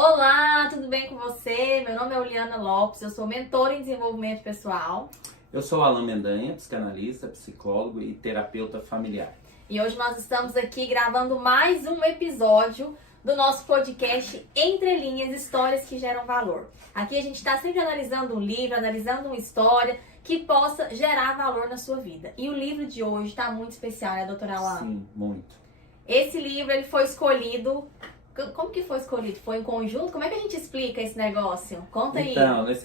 Olá, tudo bem com você? Meu nome é Uliana Lopes, eu sou mentora em desenvolvimento pessoal. Eu sou Alan Mendanha, psicanalista, psicólogo e terapeuta familiar. E hoje nós estamos aqui gravando mais um episódio do nosso podcast Entre Linhas, Histórias que Geram Valor. Aqui a gente está sempre analisando um livro, analisando uma história que possa gerar valor na sua vida. E o livro de hoje está muito especial, né, doutora Alan? Sim, muito. Esse livro ele foi escolhido... Como que foi escolhido? Foi em conjunto? Como é que a gente explica esse negócio? Conta aí. Então, nós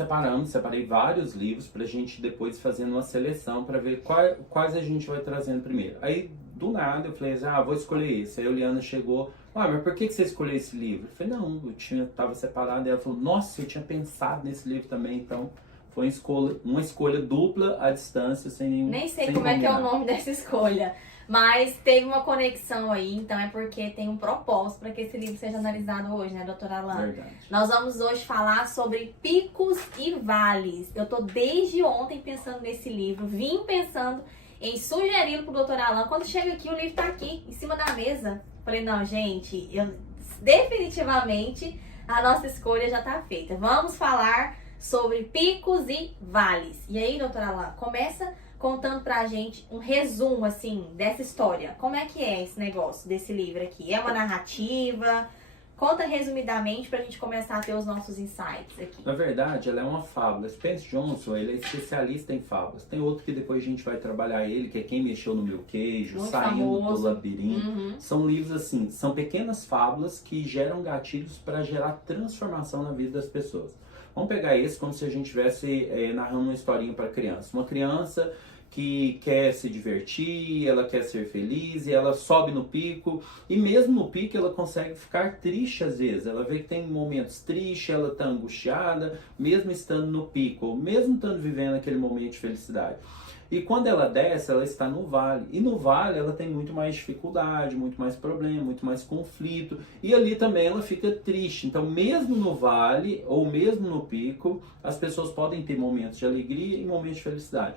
separei vários livros pra gente depois fazer uma seleção pra ver quais a gente vai trazendo primeiro. Aí, do nada, eu falei assim, vou escolher esse. Aí a Juliana chegou, mas por que você escolheu esse livro? Eu falei, não, tava separado. E ela falou, nossa, eu tinha pensado nesse livro também, então... Foi uma escolha dupla à distância, sem nenhum... Nem sei como é que é o nome dessa escolha, mas teve uma conexão aí, então é porque tem um propósito para que esse livro seja analisado hoje, né, doutora Alan? Verdade. Nós vamos hoje falar sobre picos e vales. Eu tô desde ontem pensando nesse livro, vim pensando em sugeri-lo pro doutor Alan. Quando chega aqui, o livro tá aqui, em cima da mesa. Falei, não, gente, definitivamente a nossa escolha já tá feita. Vamos falar sobre picos e vales. E aí, doutora Alan, começa contando pra gente um resumo, assim, dessa história. Como é que é esse negócio desse livro aqui? É uma narrativa? Conta resumidamente pra gente começar a ter os nossos insights aqui. Na verdade, ela é uma fábula. Spence Johnson, ele é especialista em fábulas. Tem outro que depois a gente vai trabalhar ele, que é Quem Mexeu no Meu Queijo, Muito Saindo famoso. do Labirinto. Uhum. São livros assim, são pequenas fábulas que geram gatilhos para gerar transformação na vida das pessoas. Vamos pegar esse como se a gente estivesse narrando uma historinha para criança. Uma criança que quer se divertir, ela quer ser feliz e ela sobe no pico. E mesmo no pico ela consegue ficar triste às vezes. Ela vê que tem momentos tristes, ela está angustiada, mesmo estando no pico, ou mesmo estando vivendo aquele momento de felicidade. E quando ela desce, ela está no vale. E no vale ela tem muito mais dificuldade, muito mais problema, muito mais conflito. E ali também ela fica triste. Então, mesmo no vale ou mesmo no pico, as pessoas podem ter momentos de alegria e momentos de felicidade.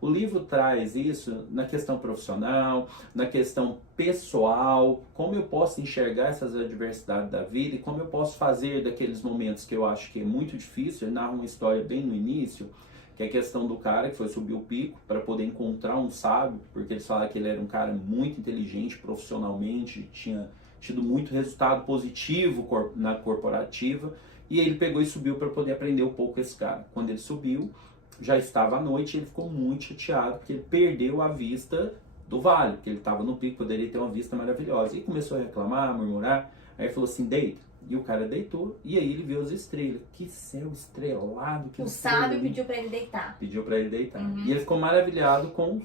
O livro traz isso na questão profissional, na questão pessoal, como eu posso enxergar essas adversidades da vida e como eu posso fazer daqueles momentos que eu acho que é muito difícil. Ele narra uma história bem no início, que é a questão do cara que foi subir o pico para poder encontrar um sábio, porque eles falaram que ele era um cara muito inteligente profissionalmente, tinha tido muito resultado positivo na corporativa, e ele pegou e subiu para poder aprender um pouco com esse cara. Quando ele subiu, já estava à noite e ele ficou muito chateado, porque ele perdeu a vista do vale, porque ele estava no pico, poderia ter uma vista maravilhosa. E começou a reclamar, a murmurar, aí ele falou assim, deita. E o cara deitou, e aí ele viu as estrelas. Que céu estrelado. Que O sábio pediu pra ele deitar. Pediu pra ele deitar. Uhum. E ele ficou maravilhado com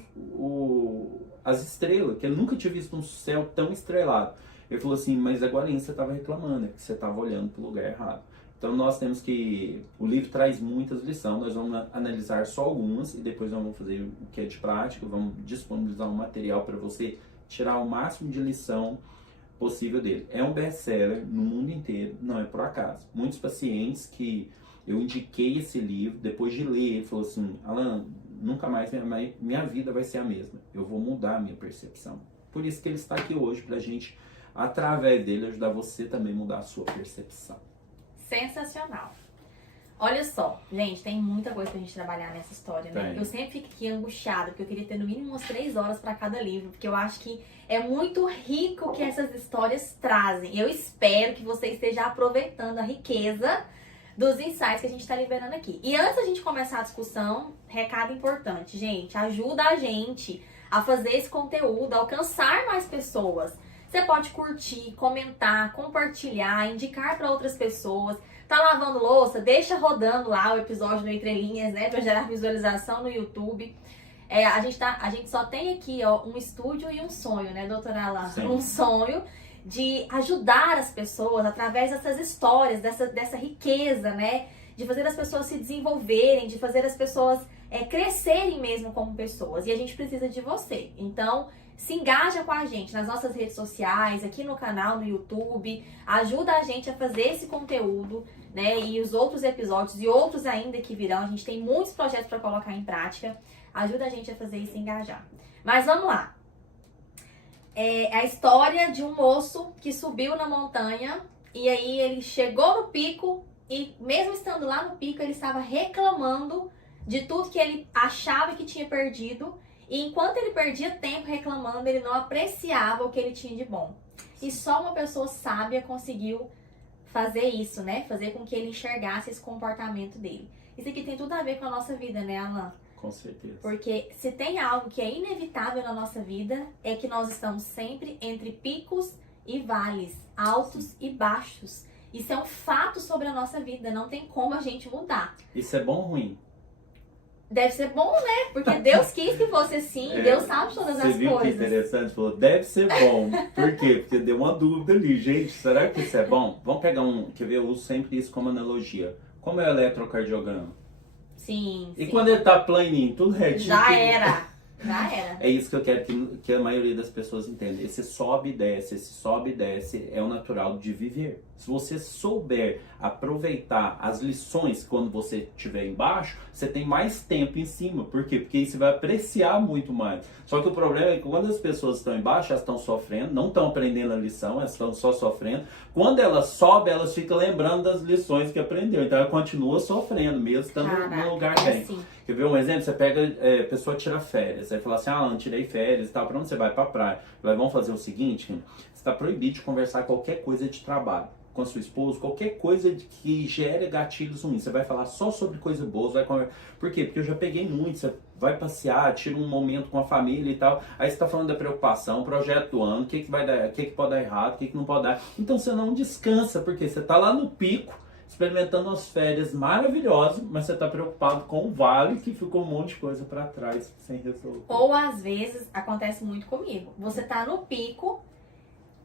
as estrelas, que ele nunca tinha visto um céu tão estrelado. Ele falou assim, mas agora você estava reclamando, é que você estava olhando para o lugar errado. Então nós temos que... O livro traz muitas lições, nós vamos analisar só algumas, e depois nós vamos fazer o que é de prática, vamos disponibilizar um material para você tirar o máximo de lição possível dele. É um best-seller no mundo inteiro, não é por acaso. Muitos pacientes que eu indiquei esse livro, depois de ler, ele falou assim, Alan, nunca mais minha vida vai ser a mesma. Eu vou mudar a minha percepção. Por isso que ele está aqui hoje, pra gente, através dele, ajudar você também a mudar a sua percepção. Sensacional. Olha só, gente, tem muita coisa pra gente trabalhar nessa história, né? Tem. Eu sempre fico aqui angustiada, porque eu queria ter no mínimo umas 3 horas pra cada livro, porque eu acho que é muito rico o que essas histórias trazem. Eu espero que você esteja aproveitando a riqueza dos insights que a gente tá liberando aqui. E antes da gente começar a discussão, recado importante, gente, ajuda a gente a fazer esse conteúdo, a alcançar mais pessoas. Você pode curtir, comentar, compartilhar, indicar para outras pessoas. Tá lavando louça? Deixa rodando lá o episódio no Entre Linhas, né? Pra gerar visualização no YouTube. A gente só tem aqui, ó, um estúdio e um sonho, né, doutora Alan? Sim. Um sonho de ajudar as pessoas através dessas histórias, dessa riqueza, né? De fazer as pessoas se desenvolverem, de fazer as pessoas crescerem mesmo como pessoas. E a gente precisa de você. Então, se engaja com a gente nas nossas redes sociais, aqui no canal, no YouTube. Ajuda a gente a fazer esse conteúdo, né? E os outros episódios e outros ainda que virão. A gente tem muitos projetos para colocar em prática. Ajuda a gente a fazer isso e engajar. Mas vamos lá. É a história de um moço que subiu na montanha E aí ele chegou no pico e mesmo estando lá no pico, ele estava reclamando de tudo que ele achava que tinha perdido. E enquanto ele perdia tempo reclamando, ele não apreciava o que ele tinha de bom. E só uma pessoa sábia conseguiu fazer isso, né? Fazer com que ele enxergasse esse comportamento dele. Isso aqui tem tudo a ver com a nossa vida, né, Alan? Com certeza. Porque se tem algo que é inevitável na nossa vida, é que nós estamos sempre entre picos e vales, altos e baixos. Isso é um fato sobre a nossa vida, não tem como a gente mudar. Isso é bom ou ruim? Deve ser bom, né? Porque Deus quis que fosse assim, Deus sabe todas as Você viu que coisas. interessante? Falou, deve ser bom. Por quê? Porque deu uma dúvida ali. Gente, será que isso é bom? Vamos pegar quer ver, eu uso sempre isso como analogia. Como é o eletrocardiograma? Sim, E sim. quando ele tá planinho, tudo retinho. Já era. É isso que eu quero que a maioria das pessoas entenda. Esse sobe e desce é o natural de viver. Se você souber aproveitar as lições quando você estiver embaixo, você tem mais tempo em cima. Por quê? Porque aí você vai apreciar muito mais. Só que o problema é que quando as pessoas estão embaixo, elas estão sofrendo, não estão aprendendo a lição, elas estão só sofrendo. Quando elas sobem, elas ficam lembrando das lições que aprendeu. Então ela continua sofrendo, mesmo estando no lugar bem. Assim. Quer ver um exemplo? Você pega, a pessoa tira férias, aí fala assim, não tirei férias e tal, pra onde você vai? Pra praia. Vamos fazer o seguinte, você está proibido de conversar qualquer coisa de trabalho com a sua esposa, qualquer coisa que gere gatilhos ruins. Você vai falar só sobre coisa boa, vai conversar. Por quê? Porque eu já peguei muito, você vai passear, tira um momento com a família e tal, aí você está falando da preocupação, projeto do ano, o que vai dar, o que pode dar errado, o que não pode dar. Então você não descansa, porque você está lá no pico, experimentando umas férias maravilhosas, mas você está preocupado com o vale que ficou um monte de coisa para trás sem resolver. Ou às vezes, acontece muito comigo, você tá no pico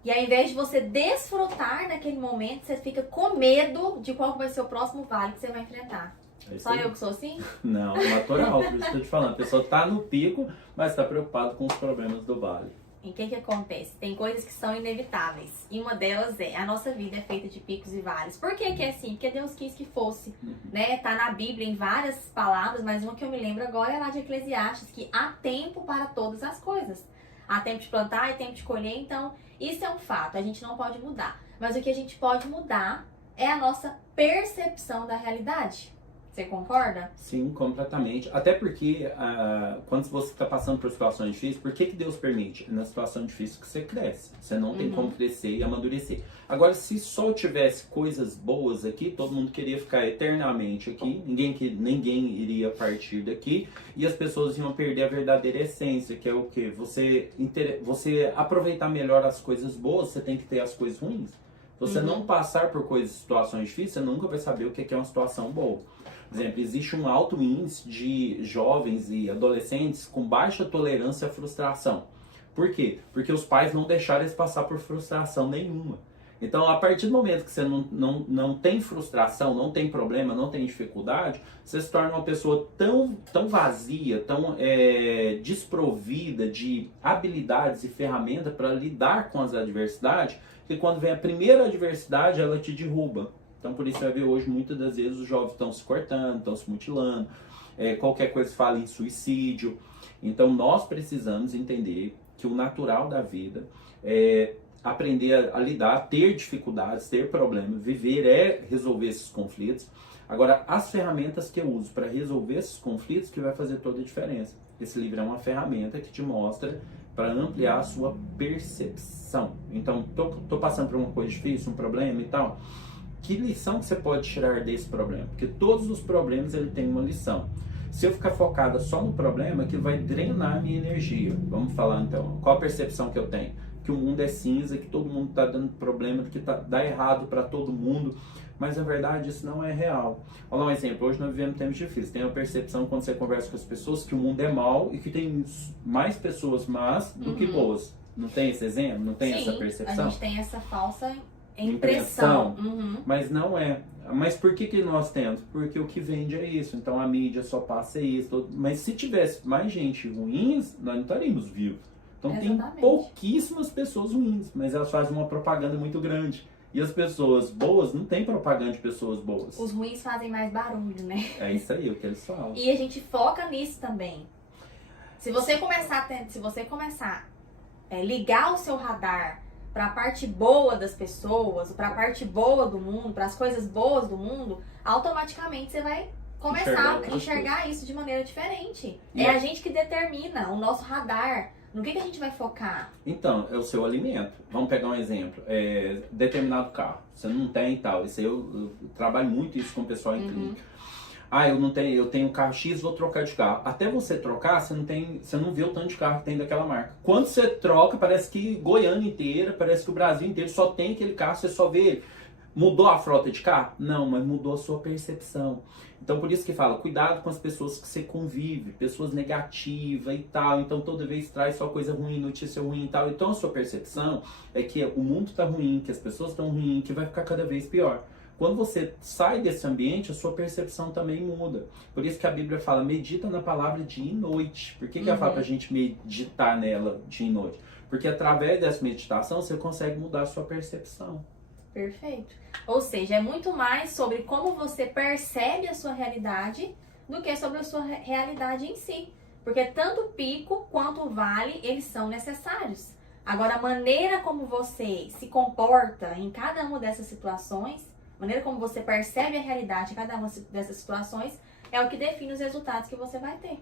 e ao invés de você desfrutar daquele momento, você fica com medo de qual vai ser o próximo vale que você vai enfrentar. Só eu que sou assim? Não, é natural, por isso que eu tô te falando. A pessoa tá no pico, mas está preocupada com os problemas do vale. E o que acontece? Tem coisas que são inevitáveis. E uma delas a nossa vida é feita de picos e vales. Por que é assim? Porque Deus quis que fosse. Né? Tá na Bíblia em várias palavras, mas uma que eu me lembro agora é lá de Eclesiastes, que há tempo para todas as coisas. Há tempo de plantar e tempo de colher, então isso é um fato, a gente não pode mudar. Mas o que a gente pode mudar é a nossa percepção da realidade. Você concorda? Sim, completamente. Até porque quando você está passando por situações difíceis, por que Deus permite? Na situação difícil que você cresce. Você não tem como crescer e amadurecer. Agora, se só tivesse coisas boas aqui, todo mundo queria ficar eternamente aqui, ninguém iria partir daqui e as pessoas iam perder a verdadeira essência, que é o quê? Você aproveitar melhor as coisas boas, você tem que ter as coisas ruins. Se você não passar por situações difíceis, você nunca vai saber o que é uma situação boa. Por exemplo, existe um alto índice de jovens e adolescentes com baixa tolerância à frustração. Por quê? Porque os pais não deixaram eles passar por frustração nenhuma. Então, a partir do momento que você não tem frustração, não tem problema, não tem dificuldade, você se torna uma pessoa tão vazia, tão desprovida de habilidades e ferramentas para lidar com as adversidades, que quando vem a primeira adversidade, ela te derruba. Então, por isso você vai ver hoje, muitas das vezes, os jovens estão se cortando, estão se mutilando, qualquer coisa fala em suicídio. Então, nós precisamos entender que o natural da vida é aprender a lidar, ter dificuldades, ter problemas, viver resolver esses conflitos. Agora, as ferramentas que eu uso para resolver esses conflitos que vai fazer toda a diferença. Esse livro é uma ferramenta que te mostra para ampliar a sua percepção. Então, tô passando por uma coisa difícil, um problema e tal. Que lição que você pode tirar desse problema? Porque todos os problemas ele tem uma lição. Se eu ficar focada só no problema, aquilo vai drenar a minha energia. Vamos falar então, qual a percepção que eu tenho? Que o mundo é cinza, que todo mundo está dando problema, que dá errado para todo mundo. Mas na verdade isso não é real. Vou dar um exemplo, hoje nós vivemos tempos difíceis. Tem a percepção quando você conversa com as pessoas que o mundo é mau e que tem mais pessoas más do que boas. Não tem esse exemplo? Não tem essa percepção? A gente tem essa falsa impressão. Mas não é. Mas por que nós temos? Porque o que vende é isso. Então a mídia só passa isso. Mas se tivesse mais gente ruins, nós não estaríamos vivos. Então tem pouquíssimas pessoas ruins, mas elas fazem uma propaganda muito grande. E as pessoas boas não tem propaganda de pessoas boas. Os ruins fazem mais barulho, né? É isso aí, o que eles falam. E a gente foca nisso também. Se você começar a ligar o seu radar para a parte boa das pessoas, para a parte boa do mundo, para as coisas boas do mundo, automaticamente você vai começar a enxergar isso de maneira diferente. É a gente que determina o nosso radar. No que a gente vai focar? Então, é o seu alimento. Vamos pegar um exemplo. Determinado carro. Você não tem e tal. Isso eu trabalho muito isso com o pessoal em clínica. Eu tenho um carro X, vou trocar de carro. Até você trocar, você não vê o tanto de carro que tem daquela marca. Quando você troca, parece que Goiânia inteira, parece que o Brasil inteiro só tem aquele carro, você só vê ele. Mudou a frota de carro? Não, mas mudou a sua percepção. Então, por isso que fala, cuidado com as pessoas que você convive, pessoas negativas e tal. Então, toda vez traz só coisa ruim, notícia ruim e tal. Então, a sua percepção é que o mundo tá ruim, que as pessoas estão ruins, que vai ficar cada vez pior. Quando você sai desse ambiente, a sua percepção também muda. Por isso que a Bíblia fala, medita na palavra dia e noite. Por que ela fala pra gente meditar nela dia e noite? Porque através dessa meditação, você consegue mudar a sua percepção. Perfeito. Ou seja, é muito mais sobre como você percebe a sua realidade do que sobre a sua realidade em si. Porque tanto o pico quanto o vale, eles são necessários. Agora, a maneira como você se comporta em cada uma dessas situações, a maneira como você percebe a realidade em cada uma dessas situações, é o que define os resultados que você vai ter.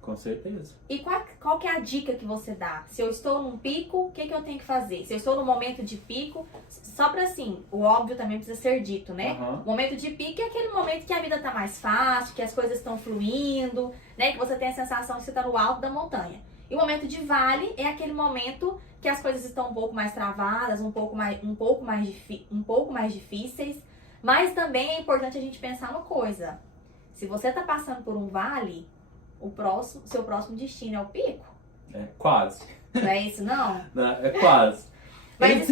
Com certeza. E qual que é a dica que você dá? Se eu estou num pico, o que eu tenho que fazer? Se eu estou no momento de pico, só pra assim, o óbvio também precisa ser dito, né? O momento de pico é aquele momento que a vida tá mais fácil, que as coisas estão fluindo, né? Que você tem a sensação de você tá no alto da montanha. E o momento de vale é aquele momento que as coisas estão um pouco mais travadas, um pouco mais difíceis. Mas também é importante a gente pensar uma coisa. Se você tá passando por um vale, seu próximo destino é o pico? Quase. Não é isso, não? Não, é quase. Mas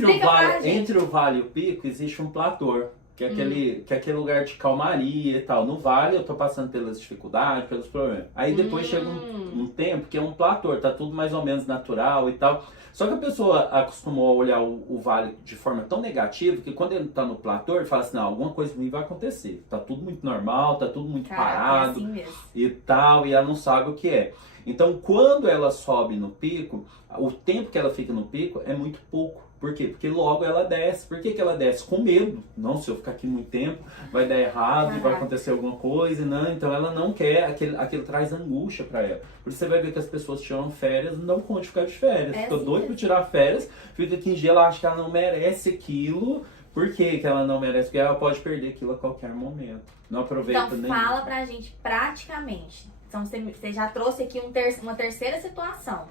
Entre o vale e o pico existe um platô, que é aquele lugar de calmaria e tal. No vale eu tô passando pelas dificuldades, pelos problemas. Aí depois chega um tempo que é um platô, tá tudo mais ou menos natural e tal. Só que a pessoa acostumou a olhar o vale de forma tão negativa que quando ele tá no platô, ele fala assim, não, alguma coisa ruim vai acontecer. Tá tudo muito normal, tá tudo muito parado é assim mesmo. E tal, e ela não sabe o que é. Então, quando ela sobe no pico, o tempo que ela fica no pico é muito pouco. Por quê? Porque logo ela desce. Por que ela desce? Com medo. Não, se eu ficar aqui muito tempo, vai dar errado, vai acontecer alguma coisa. Não, então ela não quer, aquilo traz angústia pra ela. Por isso você vai ver que as pessoas tiram férias, não contam ficar de férias. Fica doido pra tirar férias, fica aqui em dia, ela acha que ela não merece aquilo. Por que ela não merece? Porque ela pode perder aquilo a qualquer momento. Não aproveita nem. Então fala pra gente praticamente. Então você já trouxe aqui uma terceira situação.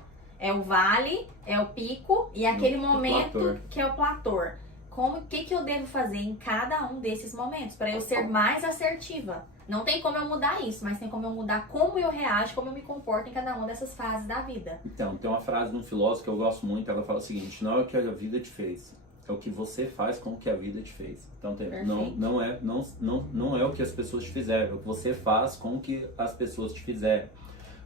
É o vale, é o pico e aquele momento que é o platô. O que eu devo fazer em cada um desses momentos para eu ser mais assertiva? Não tem como eu mudar isso, mas tem como eu mudar como eu reajo, como eu me comporto em cada uma dessas fases da vida. Então, tem uma frase de um filósofo que eu gosto muito, ela fala o seguinte, não é o que a vida te fez, é o que você faz com o que a vida te fez. Então, não é o que as pessoas te fizeram, é o que você faz com o que as pessoas te fizeram.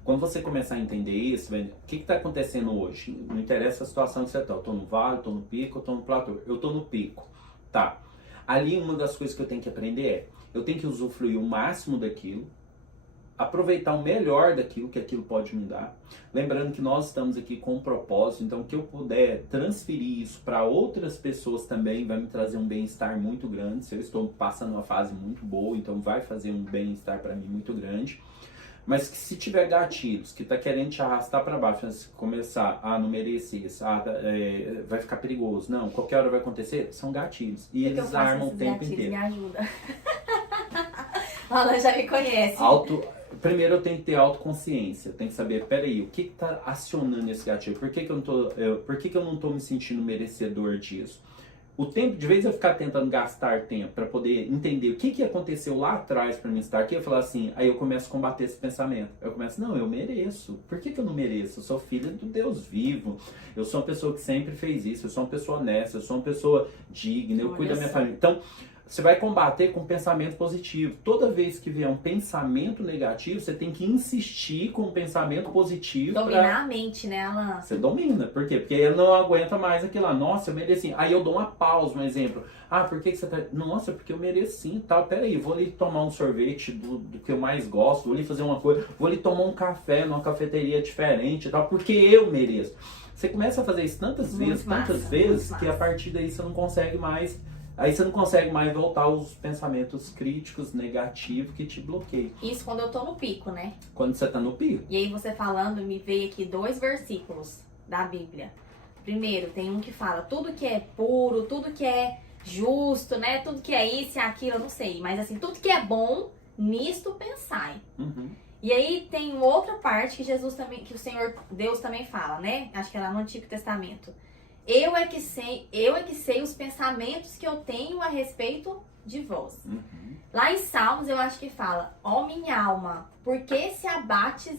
Quando você começar a entender isso, o que está acontecendo hoje? Não interessa a situação que você está. Eu estou no vale, estou no pico, estou no platô. Eu estou no pico. Tá. Ali uma das coisas que eu tenho que aprender é, eu tenho que usufruir o máximo daquilo, aproveitar o melhor daquilo que aquilo pode me dar. Lembrando que nós estamos aqui com um propósito, então que eu puder transferir isso para outras pessoas também vai me trazer um bem-estar muito grande. Se eu estou passando uma fase muito boa, então vai fazer um bem-estar para mim muito grande. Mas que se tiver gatilhos, que tá querendo te arrastar para baixo, se começar a não merecer isso, vai ficar perigoso. Não, qualquer hora vai acontecer, são gatilhos. E eles armam o tempo inteiro. Me ajuda. Alan já me conhece. Primeiro eu tenho que ter autoconsciência, eu tenho que saber, peraí, o que tá acionando esse gatilho? Por que eu não tô me sentindo merecedor disso? O tempo, de vez eu ficar tentando gastar tempo para poder entender o que aconteceu lá atrás para mim estar aqui, eu falar assim, aí eu começo a combater esse pensamento. Eu começo, não, eu mereço. Por que eu não mereço? Eu sou filha do Deus vivo. Eu sou uma pessoa que sempre fez isso. Eu sou uma pessoa honesta. Eu sou uma pessoa digna. Eu cuido da minha família. Então, Você vai combater com pensamento positivo. Toda vez que vier um pensamento negativo, você tem que insistir com um pensamento positivo. Dominar a mente, né, Alan? Você domina. Por quê? Porque ele não aguenta mais aquilo lá. Nossa, eu mereci. Aí eu dou uma pausa, um exemplo. Ah, por que você tá... Nossa, porque eu mereci e tal. Peraí, vou ali tomar um sorvete do que eu mais gosto. Vou ali fazer uma coisa. Vou ali tomar um café numa cafeteria diferente e tal. Porque eu mereço. Você começa a fazer isso tantas vezes, que a partir daí você não consegue mais... Aí você não consegue mais voltar aos pensamentos críticos, negativos que te bloqueiam. Isso quando eu tô no pico, né? Quando você tá no pico. E aí você falando, me veio aqui 2 versículos da Bíblia. Primeiro, tem um que fala tudo que é puro, tudo que é justo, né? Tudo que é isso e aquilo, eu não sei. Mas assim, tudo que é bom, nisto pensai. Uhum. E aí tem outra parte que Jesus também, que o Senhor Deus também fala, né? Acho que é lá no Antigo Testamento. Eu é que sei os pensamentos que eu tenho a respeito de vós. Uhum. Lá em Salmos eu acho que fala: ó minha alma, por que te abates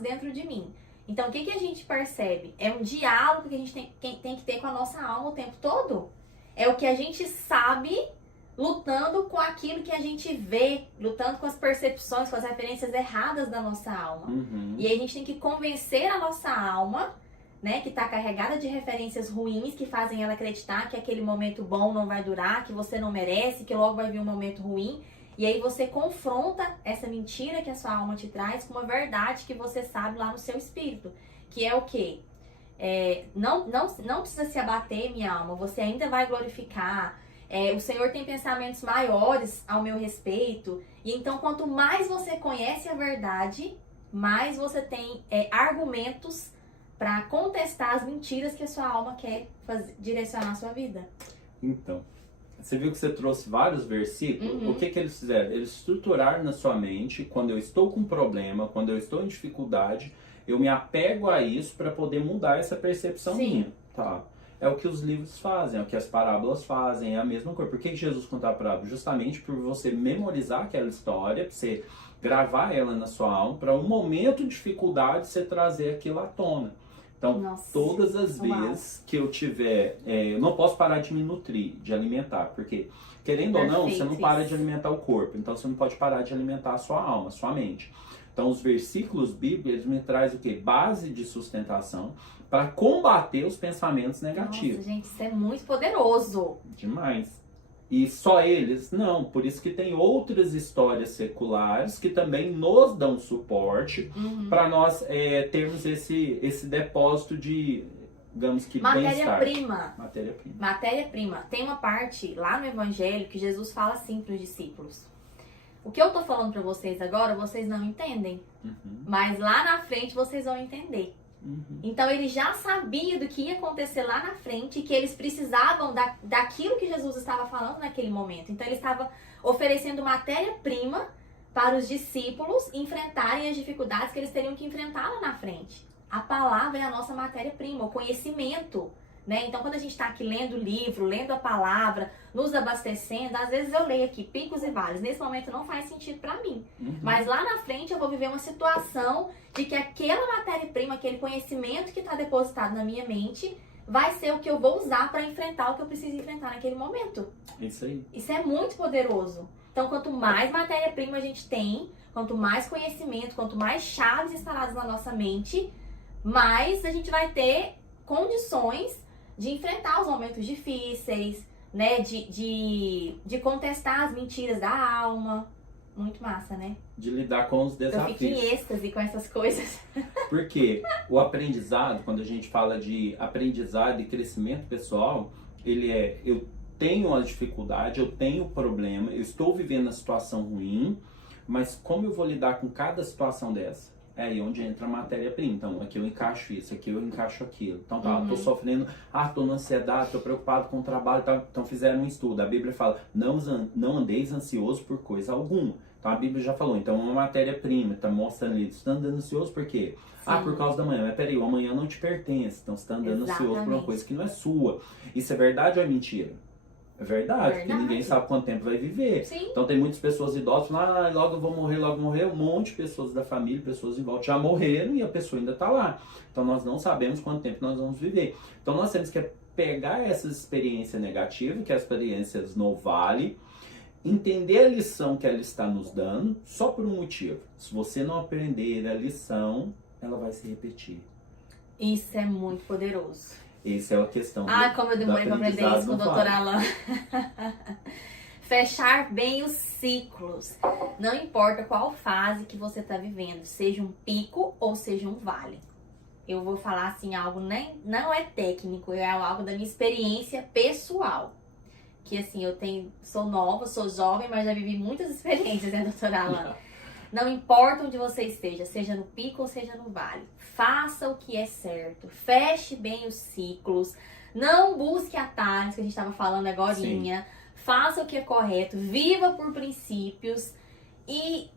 dentro de mim? Então o que a gente percebe? É um diálogo que a gente tem que ter com a nossa alma o tempo todo. É o que a gente sabe, lutando com aquilo que a gente vê, lutando com as percepções, com as referências erradas da nossa alma. Uhum. E aí a gente tem que convencer a nossa alma, né, que está carregada de referências ruins que fazem ela acreditar que aquele momento bom não vai durar, que você não merece, que logo vai vir um momento ruim. E aí você confronta essa mentira que a sua alma te traz com uma verdade que você sabe lá no seu espírito. Que é o quê? Não precisa se abater, minha alma, você ainda vai glorificar. O Senhor tem pensamentos maiores ao meu respeito. E então, quanto mais você conhece a verdade, mais você tem argumentos para contestar as mentiras que a sua alma quer direcionar a sua vida. Então, você viu que você trouxe vários versículos? Uhum. O que eles fizeram? Eles estruturaram na sua mente, quando eu estou com problema, quando eu estou em dificuldade, eu me apego a isso para poder mudar essa percepção minha. Tá? É o que os livros fazem, é o que as parábolas fazem, é a mesma coisa. Por que Jesus contava parábola? Justamente por você memorizar aquela história, pra você gravar ela na sua alma, para um momento de dificuldade você trazer aquilo à tona. Então, Nossa, todas as vezes que eu tiver... eu não posso parar de me nutrir, de alimentar, porque, querendo ou não, você não para de alimentar o corpo. Então, você não pode parar de alimentar a sua alma, a sua mente. Então, os versículos bíblicos, eles me trazem o quê? Base de sustentação para combater os pensamentos negativos. Nossa, gente, isso é muito poderoso. Demais. E só eles? Não. Por isso que tem outras histórias seculares que também nos dão suporte para nós termos esse depósito de, digamos que, bem-estar. Matéria-prima. Matéria-prima. Tem uma parte lá no Evangelho que Jesus fala assim para os discípulos. O que eu tô falando para vocês agora, vocês não entendem. Uhum. Mas lá na frente vocês vão entender. Uhum. Então ele já sabia do que ia acontecer lá na frente, que eles precisavam daquilo que Jesus estava falando naquele momento. Então ele estava oferecendo matéria-prima para os discípulos enfrentarem as dificuldades que eles teriam que enfrentar lá na frente. A palavra é a nossa matéria-prima, o conhecimento, né? Então quando a gente está aqui lendo o livro, lendo a palavra, nos abastecendo, às vezes eu leio aqui picos e vales. Nesse momento não faz sentido para mim. Uhum. Mas lá na frente eu vou viver uma situação de que aquela matéria-prima, aquele conhecimento que está depositado na minha mente, vai ser o que eu vou usar para enfrentar o que eu preciso enfrentar naquele momento. Isso aí. Isso é muito poderoso. Então, quanto mais matéria-prima a gente tem, quanto mais conhecimento, quanto mais chaves instaladas na nossa mente, mais a gente vai ter condições de enfrentar os momentos difíceis, né? De contestar as mentiras da alma. Muito massa, né? De lidar com os desafios. Eu fico em êxtase com essas coisas. Porque o aprendizado, quando a gente fala de aprendizado e crescimento pessoal, ele eu tenho uma dificuldade, eu tenho problema, eu estou vivendo uma situação ruim, mas como eu vou lidar com cada situação dessa? É aí onde entra a matéria-prima. Então, aqui eu encaixo isso, aqui eu encaixo aquilo. Então, tá, tô sofrendo, tô na ansiedade, tô preocupado com o trabalho, tá? Então fizeram um estudo. A Bíblia fala, não andeis ansioso por coisa alguma. Então, a Bíblia já falou. Então, uma matéria-prima, tá mostrando ali, você tá andando ansioso por quê? Por causa da manhã. Mas peraí, o amanhã não te pertence. Então, você tá andando ansioso por uma coisa que não é sua. Isso é verdade ou é mentira? É verdade, porque ninguém sabe quanto tempo vai viver. Sim. Então tem muitas pessoas idosas que falam, logo eu vou morrer, logo morrer. Um monte de pessoas da família, pessoas em volta já morreram e a pessoa ainda está lá. Então nós não sabemos quanto tempo nós vamos viver. Então nós temos que pegar essas experiências negativas, que as experiências não valem, entender a lição que ela está nos dando, só por um motivo. Se você não aprender a lição, ela vai se repetir. Isso é muito poderoso. Essa é a questão. Como eu demorei para aprender isso com o Dr. Alan. Fechar bem os ciclos. Não importa qual fase que você está vivendo, seja um pico ou seja um vale. Eu vou falar assim, algo não é técnico, é algo da minha experiência pessoal. Que assim, sou nova, sou jovem, mas já vivi muitas experiências, né, doutora Alan? Não importa onde você esteja, seja no pico ou seja no vale. Faça o que é certo, feche bem os ciclos, não busque atalhos, que a gente estava falando agorinha. Faça o que é correto, viva por princípios e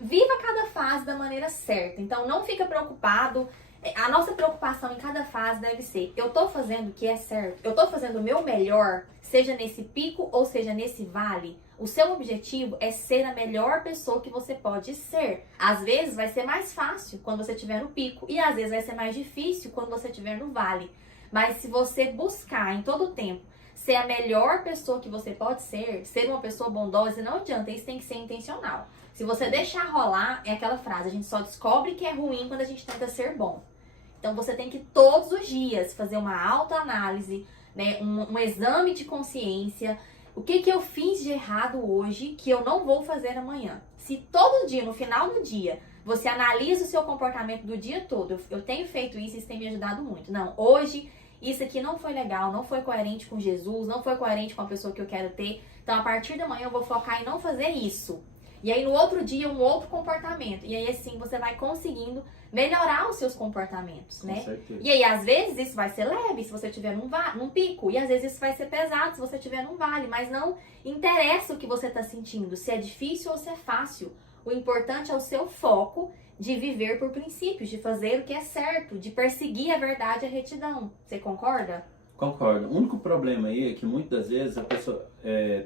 viva cada fase da maneira certa. Então não fica preocupado. A nossa preocupação em cada fase deve ser: eu tô fazendo o que é certo, eu tô fazendo o meu melhor, seja nesse pico ou seja nesse vale. O seu objetivo é ser a melhor pessoa que você pode ser. Às vezes vai ser mais fácil quando você estiver no pico e às vezes vai ser mais difícil quando você estiver no vale. Mas se você buscar em todo o tempo ser a melhor pessoa que você pode ser uma pessoa bondosa, não adianta, isso tem que ser intencional. Se você deixar rolar, é aquela frase: a gente só descobre que é ruim quando a gente tenta ser bom. Então você tem que todos os dias fazer uma autoanálise, né, um exame de consciência. O que eu fiz de errado hoje que eu não vou fazer amanhã? Se todo dia, no final do dia, você analisa o seu comportamento do dia todo, eu tenho feito isso tem me ajudado muito. Não, hoje isso aqui não foi legal, não foi coerente com Jesus, não foi coerente com a pessoa que eu quero ter. Então a partir da manhã eu vou focar em não fazer isso. E aí no outro dia um outro comportamento. E aí assim você vai conseguindo melhorar os seus comportamentos, né? Com certeza. E aí às vezes isso vai ser leve se você estiver num pico. E às vezes isso vai ser pesado se você estiver num vale. Mas não interessa o que você está sentindo, se é difícil ou se é fácil. O importante é o seu foco de viver por princípios, de fazer o que é certo, de perseguir a verdade e a retidão. Você concorda? Concordo. O único problema aí é que muitas vezes a pessoa...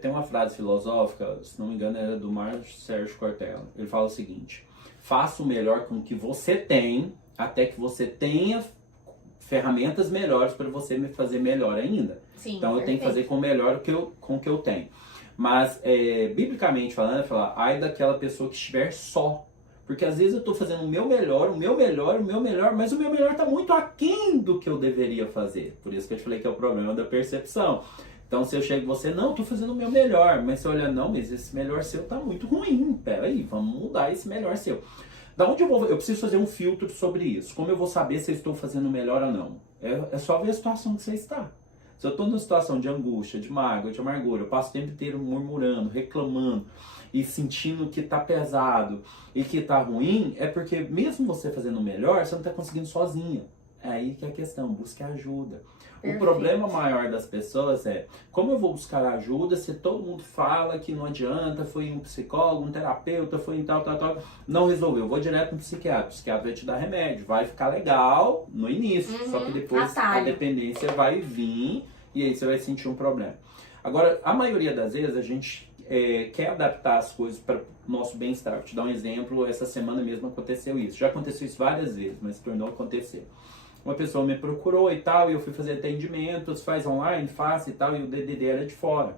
tem uma frase filosófica, se não me engano, era do Márcio Sérgio Cortella. Ele fala o seguinte: faça o melhor com o que você tem, até que você tenha ferramentas melhores para você me fazer melhor ainda. Sim, então eu tenho que fazer com o melhor com o que eu tenho. Mas, biblicamente falando, ai daquela pessoa que estiver só. Porque às vezes eu estou fazendo o meu melhor, mas o meu melhor está muito aquém do que eu deveria fazer. Por isso que eu te falei que é o problema da percepção. Então se eu chego em você, não, estou fazendo o meu melhor, mas você olha, não, mas esse melhor seu está muito ruim. Peraí, vamos mudar esse melhor seu. Da onde eu preciso fazer um filtro sobre isso. Como eu vou saber se eu estou fazendo o melhor ou não? É só ver a situação que você está. Se eu estou numa situação de angústia, de mágoa, de amargura, eu passo o tempo inteiro murmurando, reclamando e sentindo que tá pesado e que tá ruim, é porque mesmo você fazendo o melhor, você não tá conseguindo sozinho. É aí que é a questão, busque ajuda. Perfeito. O problema maior das pessoas é: como eu vou buscar ajuda se todo mundo fala que não adianta, foi em um psicólogo, um terapeuta, foi em tal, não resolveu, vou direto no psiquiatra. O psiquiatra vai te dar remédio, vai ficar legal no início, só que depois a dependência vai vir e aí você vai sentir um problema. Agora, a maioria das vezes a gente quer adaptar as coisas para o nosso bem-estar. Vou te dar um exemplo, essa semana mesmo aconteceu isso. Já aconteceu isso várias vezes, mas tornou a acontecer. Uma pessoa me procurou e tal, e eu fui fazer atendimentos, faz online, faço e tal, e o DDD era de fora.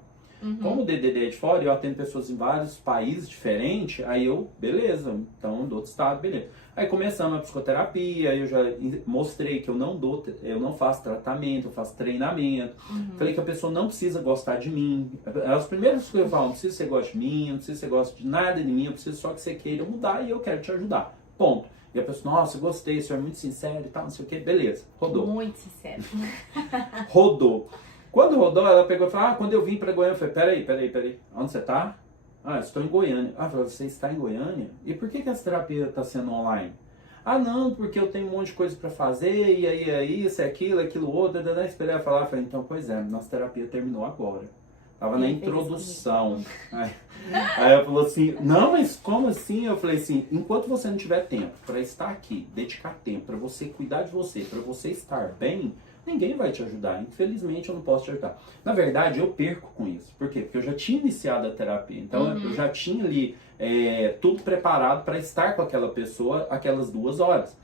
Como o DDD é de fora, eu atendo pessoas em vários países diferentes, aí eu, beleza, então do outro estado, beleza. Aí começamos a psicoterapia, eu já mostrei que eu não faço tratamento, eu faço treinamento. Falei que a pessoa não precisa gostar de mim. As primeiras coisas que eu falo: não precisa que você goste de mim, não precisa que você goste de nada de mim, eu preciso só que você queira mudar e eu quero te ajudar. Ponto. E a pessoa: nossa, gostei, o senhor é muito sincero e tal, não sei o que, beleza, rodou. Muito sincero. Rodou. Quando rodou, ela pegou e falou: quando eu vim pra Goiânia, eu falei, peraí, onde você tá? Eu estou em Goiânia. Eu falei: você está em Goiânia? E por que essa terapia está sendo online? Não, porque eu tenho um monte de coisa pra fazer, e aí é isso, é aquilo outro, esperei ela falar. Eu falei: então, pois é, nossa terapia terminou agora. Tava na introdução. Aí ela falou assim: não, mas como assim? Eu falei assim: enquanto você não tiver tempo para estar aqui, dedicar tempo para você cuidar de você, para você estar bem, ninguém vai te ajudar. Infelizmente eu não posso te ajudar. Na verdade eu perco com isso. Por quê? Porque eu já tinha iniciado a terapia. Então eu já tinha ali tudo preparado para estar com aquela pessoa aquelas 2 horas.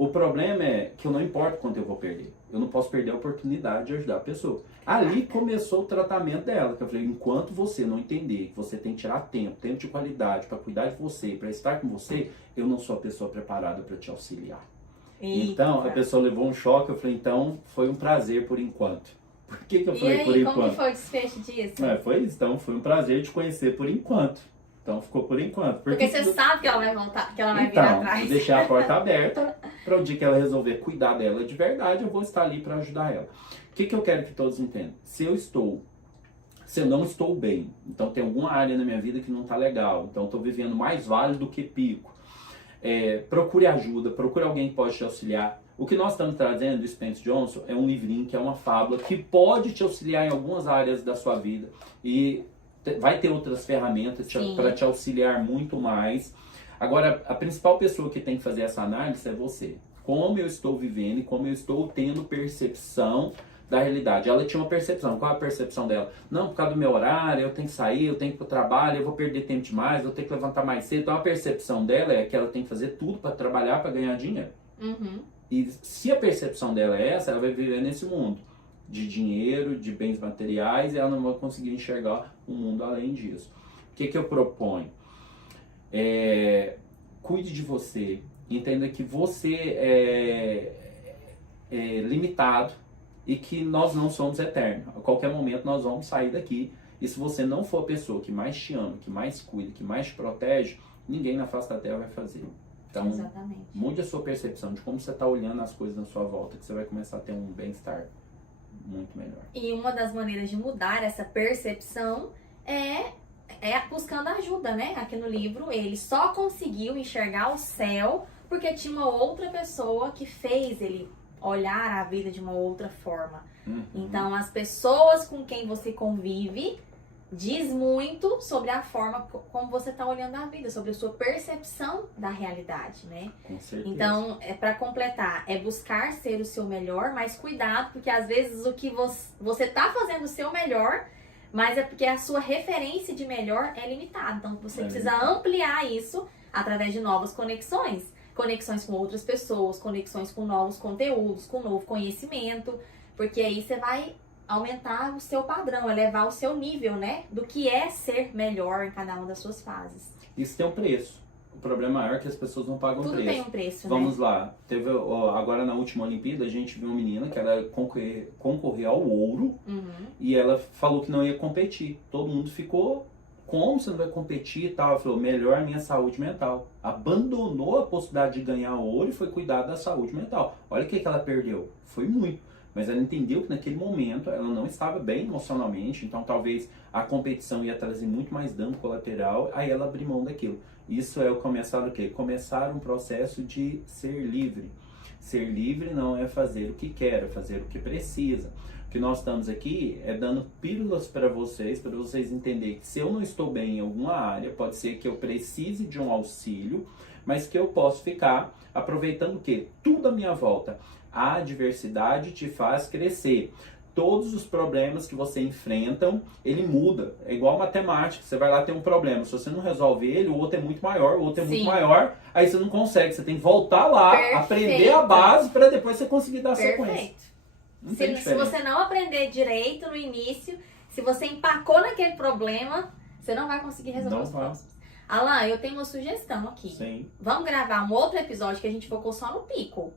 O problema é que eu não importo quanto eu vou perder. Eu não posso perder a oportunidade de ajudar a pessoa. Ali começou o tratamento dela, que eu falei, enquanto você não entender que você tem que tirar tempo de qualidade para cuidar de você, para estar com você, eu não sou a pessoa preparada para te auxiliar. Eita. Então, a pessoa levou um choque, eu falei, então, foi um prazer por enquanto. Por que eu falei por enquanto? Como que foi o desfecho disso? Foi isso, então foi um prazer te conhecer por enquanto. Então ficou por enquanto. Porque você sabe que ela vai voltar, que ela vai virar atrás. Eu deixei a porta aberta para o dia que ela resolver cuidar dela de verdade, eu vou estar ali para ajudar ela. O que eu quero que todos entendam? Se eu não estou bem, então tem alguma área na minha vida que não está legal, então estou vivendo mais vale do que pico, procure ajuda, procure alguém que pode te auxiliar. O que nós estamos trazendo do Spence Johnson é um livrinho que é uma fábula que pode te auxiliar em algumas áreas da sua vida e vai ter outras ferramentas para te auxiliar muito mais. Agora, a principal pessoa que tem que fazer essa análise é você. Como eu estou vivendo e como eu estou tendo percepção da realidade. Ela tinha uma percepção. Qual é a percepção dela? Não, por causa do meu horário, eu tenho que sair, eu tenho que ir para o trabalho, eu vou perder tempo demais, eu tenho que levantar mais cedo. Então, a percepção dela é que ela tem que fazer tudo para trabalhar, para ganhar dinheiro. E se a percepção dela é essa, ela vai viver nesse mundo de dinheiro, de bens materiais, e ela não vai conseguir enxergar um mundo além disso. O que eu proponho? Cuide de você, entenda que você é limitado e que nós não somos eternos. A qualquer momento nós vamos sair daqui, e se você não for a pessoa que mais te ama, que mais cuida, que mais te protege, ninguém na face da terra vai fazer. Então, exatamente. Mude a sua percepção de como você está olhando as coisas na sua volta, que você vai começar a ter um bem-estar muito melhor. E uma das maneiras de mudar essa percepção é buscando ajuda, né? Aqui no livro, ele só conseguiu enxergar o céu porque tinha uma outra pessoa que fez ele olhar a vida de uma outra forma. Então, as pessoas com quem você convive diz muito sobre a forma como você está olhando a vida, sobre a sua percepção da realidade, né? Com certeza. Então, para completar, é buscar ser o seu melhor, mas cuidado, porque às vezes o que você tá fazendo o seu melhor, mas é porque a sua referência de melhor é limitada. Então, você precisa ampliar isso através de novas conexões. Conexões com outras pessoas, conexões com novos conteúdos, com novo conhecimento, porque aí você vai aumentar o seu padrão, elevar o seu nível, né? Do que é ser melhor em cada uma das suas fases. Isso tem um preço. O problema maior é que as pessoas não pagam Tudo preço. tem um preço, Vamos lá. Teve, agora na última Olimpíada, a gente viu uma menina que ela concorrer ao ouro e ela falou que não ia competir. Todo mundo ficou, como você não vai competir e tal? Ela falou, melhor a minha saúde mental. Abandonou a possibilidade de ganhar ouro e foi cuidar da saúde mental. Olha o que ela perdeu. Foi muito. Mas ela entendeu que naquele momento ela não estava bem emocionalmente, então talvez a competição ia trazer muito mais dano colateral, aí ela abriu mão daquilo. Isso é começar o quê? Começar um processo de ser livre. Ser livre não é fazer o que quer, é fazer o que precisa. O que nós estamos aqui é dando pílulas para vocês entenderem que se eu não estou bem em alguma área, pode ser que eu precise de um auxílio, mas que eu posso ficar aproveitando o quê? Tudo à minha volta. A adversidade te faz crescer. Todos os problemas que você enfrenta, ele muda. É igual matemática. Você vai lá ter um problema. Se você não resolve ele, o outro é muito maior, o outro é muito maior. Aí você não consegue. Você tem que voltar lá, aprender a base para depois você conseguir dar sequência. Se você não aprender direito no início, se você empacou naquele problema, você não vai conseguir resolver os próximos. Alan, eu tenho uma sugestão aqui. Sim. Vamos gravar um outro episódio que a gente focou só no pico.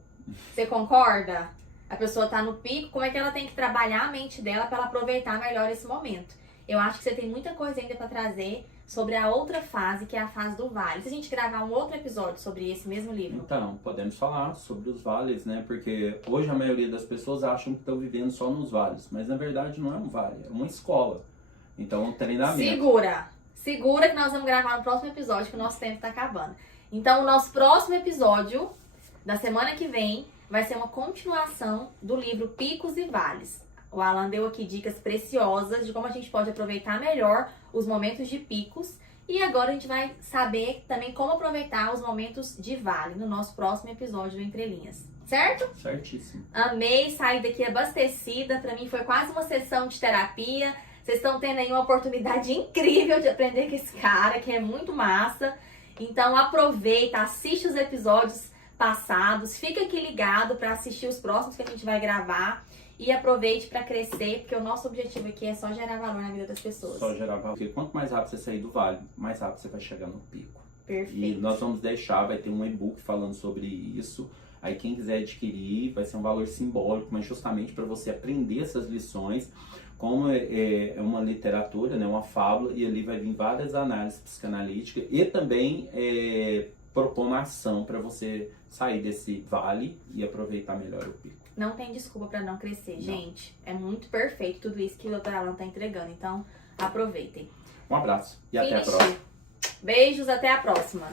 Você concorda? A pessoa tá no pico, como é que ela tem que trabalhar a mente dela para ela aproveitar melhor esse momento? Eu acho que você tem muita coisa ainda para trazer sobre a outra fase, que é a fase do vale. Se a gente gravar um outro episódio sobre esse mesmo livro. Então, podemos falar sobre os vales, né? Porque hoje a maioria das pessoas acham que estão vivendo só nos vales, mas na verdade não é um vale, é uma escola. Então, um treinamento. Segura que nós vamos gravar no próximo episódio, que o nosso tempo tá acabando. Então, o nosso próximo episódio da semana que vem vai ser uma continuação do livro Picos e Vales. O Alan deu aqui dicas preciosas de como a gente pode aproveitar melhor os momentos de picos. E agora a gente vai saber também como aproveitar os momentos de vale no nosso próximo episódio do Entre Linhas. Certo? Certíssimo. Amei sair daqui abastecida. Pra mim foi quase uma sessão de terapia. Vocês estão tendo aí uma oportunidade incrível de aprender com esse cara, que é muito massa. Então aproveita, assiste os episódios passados. Fica aqui ligado para assistir os próximos que a gente vai gravar. E aproveite para crescer, porque o nosso objetivo aqui é só gerar valor na vida das pessoas. Só gerar valor. Porque quanto mais rápido você sair do vale, mais rápido você vai chegar no pico. Perfeito. E nós vamos deixar, vai ter um e-book falando sobre isso. Aí quem quiser adquirir, vai ser um valor simbólico, mas justamente para você aprender essas lições, como é uma literatura, né, uma fábula, e ali vai vir várias análises psicanalíticas e também propor uma ação para você sair desse vale e aproveitar melhor o pico. Não tem desculpa para não crescer, Não. gente. É muito perfeito tudo isso que o Dr. Alan tá entregando. Então, aproveitem. Um abraço e até a Finish. próxima. Beijos, até a próxima.